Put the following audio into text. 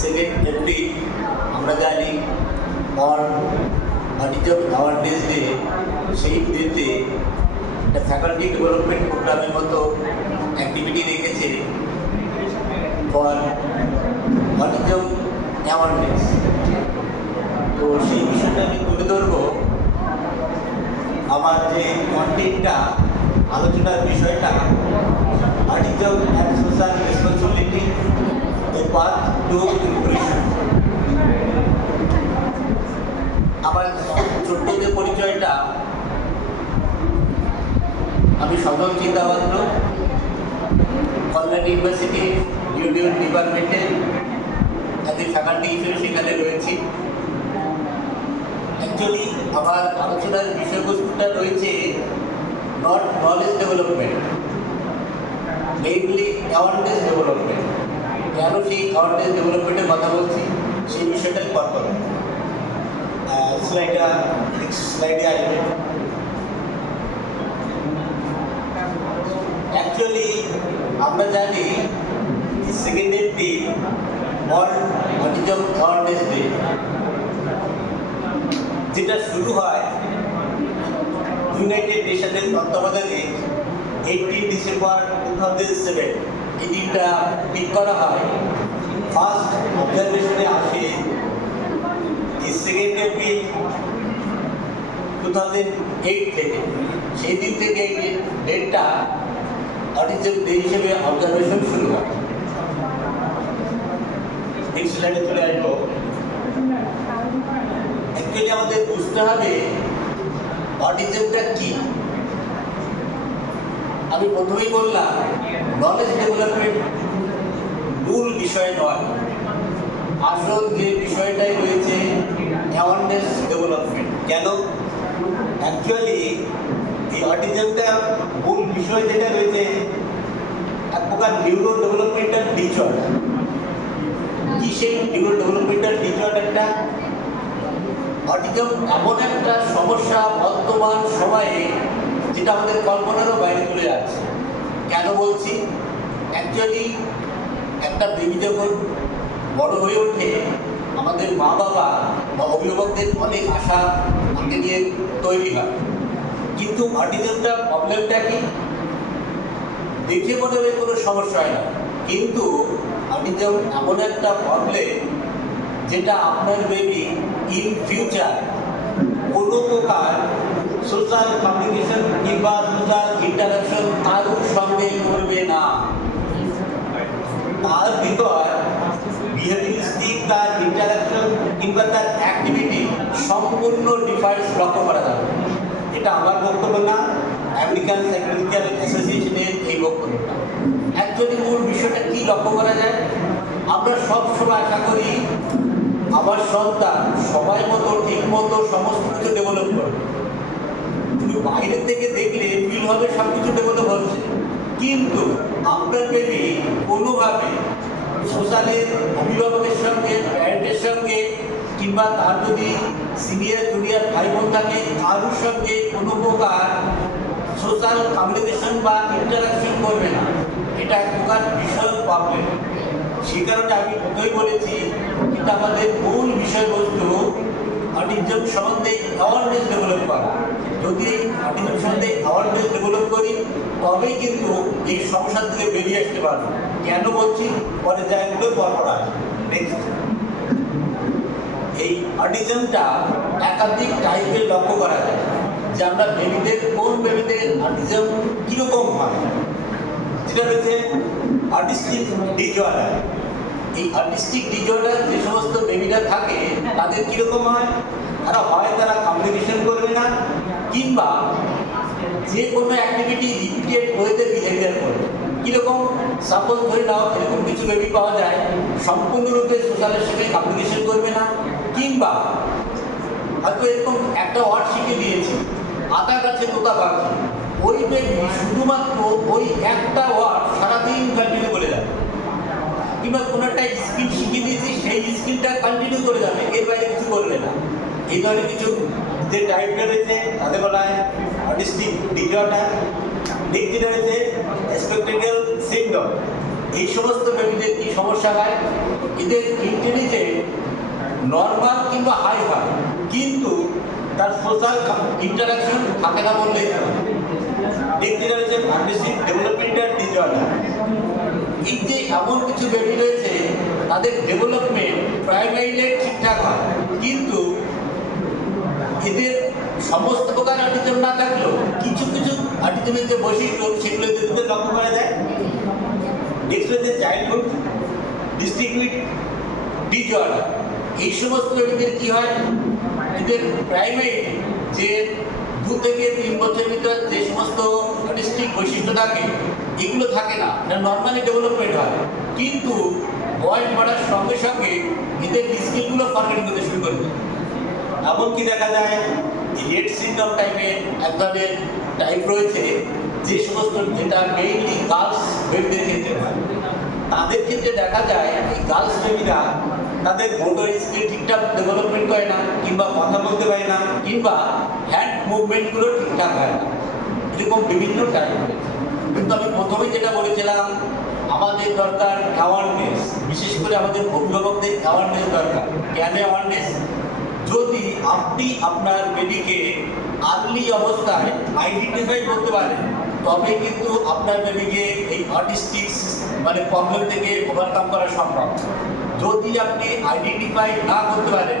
2nd April আমরা জানি autism awareness day. সেই ডেতে একটা ফ্যাকাল্টি ডেভেলপমেন্ট প্রোগ্রামের মতো অ্যাক্টিভিটি রেখেছে ফর অটিজম অ্যাওয়ারনেস। তো সেই বিষয়টা আমি তুলে ধরবো। আমার যে কন্টেন্টটা, আলোচনার বিষয়টা autism and social responsibility, A path to inclusion. আমার ছোট্ট যে পরিচয়টা, আমি সাধারণ চিন্তাভাবনা কল্যাণ ইউনিভার্সিটি নিউরোলজি ডিপার্টমেন্টের একজন ফ্যাকাল্টি হিসেবে সেখানে রয়েছি। অ্যাকচুয়ালি আমার আলোচনার বিষয়বস্তুটা রয়েছে not knowledge development, mainly awareness development. কেন সেই অ্যাওয়ারনেস ডেভেলপমেন্টের কথা বলছি সেই বিষয়টাই পর করবো। স্লাইডে আসবে। অ্যাকচুয়ালি আমরা জানি 2nd April world autism awareness day, যেটা শুরু হয় ইউনাইটেড নেশনের তত্ত্বাবধানে 18 ডিসেম্বর 2007। এই দিনটা ঠিক করা হয়। ফার্স্ট অবজারভেশনে আসে 2nd এপ্রিল 2008 থেকে। সেই দিন থেকে এই ডেটটা অটিজম ডে হিসেবে অবজারভেশন শুরু হয়। নেক্সট স্লাইডে চলে আসবো। অ্যাকচুয়ালি আমাদের বুঝতে হবে অটিজমটা কি। আমি প্রথমেই বললাম নলেজ ডেভেলপমেন্ট মূল বিষয় নয়, আসল যে বিষয়টাই রয়েছে অ্যাওয়ারনেস ডেভেলপমেন্ট। কেন? অ্যাকচুয়ালি এই অটিজমটা মূল বিষয় যেটা রয়েছে এক প্রকার নিউরো ডেভেলপমেন্টাল ডিসঅর্ডার। কি সেই নিউরো ডেভেলপমেন্টাল ডিসঅর্ডারটা? অটিজম এমন একটা সমস্যা বর্তমান সময়ে যেটা আমাদের কল্পনারও বাইরে চলে যাচ্ছে। কেন বলছি? অ্যাকচুয়ালি একটা বেবি যখন বড় হয়ে ওঠে, আমাদের মা বাবা বা অভিভাবকদের অনেক আশা তাকে নিয়ে তৈরি হয়। কিন্তু অটিজমটা প্রবলেমটা কি? দেখে মনে হয় কোনো সমস্যা হয় না, কিন্তু অটিজম এমন একটা প্রবলেম যেটা আপনার বেবি ইন ফিউচার কোনো প্রকার সোশ্যাল কমিউনিকেশন কিংবা সোশ্যাল ইন্টারাকশন কারোর সঙ্গে করবে না। তার ভিতর বিহেভিয়ারিস্টিক তার ইন্টারাকশন কিংবা তার অ্যাক্টিভিটি সম্পূর্ণ ডিফারেন্স লক্ষ্য করা যাবে। এটা আমার বক্তব্য না, আমেরিকান সাইকোলজিক্যাল অ্যাসোসিয়েশনের এই বক্তব্যটা। অ্যাকচুয়ালি মূল বিষয়টা কি লক্ষ্য করা যায়? আমরা সব সময় আশা করি আমার সন্তান সময় মতো ঠিক মতো সমস্ত কিছু ডেভেলপ করবে। তুমি বাইরে থেকে দেখলে ফিল হবে সব কিছু ডেভেলপ হচ্ছে, কিন্তু আপনার বেবি কোনোভাবে সোশ্যালের অভিভাবকের সঙ্গে, প্যারেন্টের সঙ্গে কিংবা তার যদি সিনিয়র জুনিয়র ভাই বোন থাকে কারোর সঙ্গে কোনো প্রকার সোশ্যাল কমিউনিকেশন বা ইন্টারাকশন করবে না। এটা এক প্রকার ভীষণ প্রবলেম। সেই কারণে আমি প্রথমেই বলেছি এটা আমাদের মূল বিষয়বস্তু অটিজম সম্বন্ধে অ্যাওয়ারনেস ডেভেলপ করা। যদি অটিজম সম্বন্ধে অ্যাওয়ারনেস ডেভেলপ করি তবেই কিন্তু এই সমস্যা থেকে বেরিয়ে আসতে পারবো। কেন বলছি পরে জায়গাগুলো পরপর আসবে। নেক্সট, এই অটিজমটা একাধিক টাইপের লক্ষ্য করা যায় যে আমরা বেবিদের কোন বেবিদের অটিজম কীরকম হয়। যেটা রয়েছে আর্টিস্টিক ডিসঅর্ডার। এই আর্টিস্টিক ডিসঅর্ডার যে সমস্ত বেবিরা থাকে তাদের কীরকম হয়? তারা কমিউনিকেশন করবে না, কিংবা যে কোনো অ্যাক্টিভিটি রিপিটেড ওয়েতে বিহেভিয়ার করবে। কীরকম? সাপোজ ধরে নাও এরকম কিছু বেবি পাওয়া যায় সম্পূর্ণরূপে সোশ্যালের সঙ্গে কমিউনিকেশন করবে না, কিংবা হয়তো এরকম একটা ওয়ার্ড শিখে দিয়েছি আতা গাছে তোতা পাখি, ওই বেবি শুধুমাত্র ওই একটা ওয়ার্ড সারাদিন কন্টিনিউ করে যাবে। কিংবা কোনো একটা স্কিল শিখিয়ে দিয়েছি সেই স্কিলটা কন্টিনিউ করে যাবে, এর বাইরে কিছু করবে না। এই ধরনের কিছু যে টাইপটা রয়েছে তাদের বলা হয় অটিস্টিক ডিসঅর্ডার। নেক্সট যেটা রয়েছে স্পেকট্যাকেল সিনড্রোম। এই সমস্ত বেবিদের কি সমস্যা হয়, এদের ইন্টেলিজেন্ট নর্মাল কিংবা হাই হয়, কিন্তু তার সোশ্যাল ইন্টারাকশন থাকে না বললেই দেখতে রয়েছে পারমিসিভ ডেভেলপমেন্টাল ডিসঅর্ডার। এই যে এমন কিছু বেবি রয়েছে তাদের ডেভেলপমেন্ট প্রাইমারিতে ঠিকঠাক হয়, কিন্তু এদের সমস্ত প্রকার অটিজম না থাকলেও কিছু কিছু অটিজমের যে বৈশিষ্ট্য সেগুলো এদের লক্ষ্য করা যায়। নেক্সট হচ্ছে চাইল্ডহুড ডিস্টিংগুইশড ডিসঅর্ডার। এই সমস্ত বেবিদের কি হয়, এদের প্রাইমারি যে 2 থেকে 3 বছরের ভিতর যে সমস্ত ডিস্ট্রিক্ট বৈশিষ্ট্য থাকে এগুলো থাকে না, নর্মালি ডেভেলপমেন্ট হয়, কিন্তু বয়স বাড়ার সঙ্গে সঙ্গে এদের স্কিলগুলো ফরগেটিং করতে শুরু করবে। এমনকি দেখা যায় যে রেড সিনড্রোম টাইপের এক ধরনের টাইপ রয়েছে, যে সমস্ত যেটা মেইনলি গার্লস বেবিদের ক্ষেত্রে হয়। তাদের ক্ষেত্রে দেখা যায় এই গার্লস বেবিরা তাদের মোটর স্কিল ঠিকঠাক ডেভেলপমেন্ট করে না, কিংবা কথা বলতে পারে না, কিংবা হ্যান্ড মুভমেন্টগুলো ঠিকঠাক হয় না। এরকম বিভিন্ন টাইপ রয়েছে। কিন্তু আমি প্রথমে যেটা বলেছিলাম, আমাদের দরকার অ্যাওয়ারনেস, বিশেষ করে আমাদের অভিভাবকদের অ্যাওয়ারনেস দরকার। কেন অ্যাওয়ারনেস? যদি আপনি আপনার বেবিকে আর্লি অবস্থায় আইডেন্টিফাই করতে পারেন, তবে কিন্তু আপনার বেবিকে এই অটিস্টিক মানে প্রবলেম থেকে ওভারকাম করা সম্ভব। যদি আপনি আইডেন্টিফাই না করতে পারেন,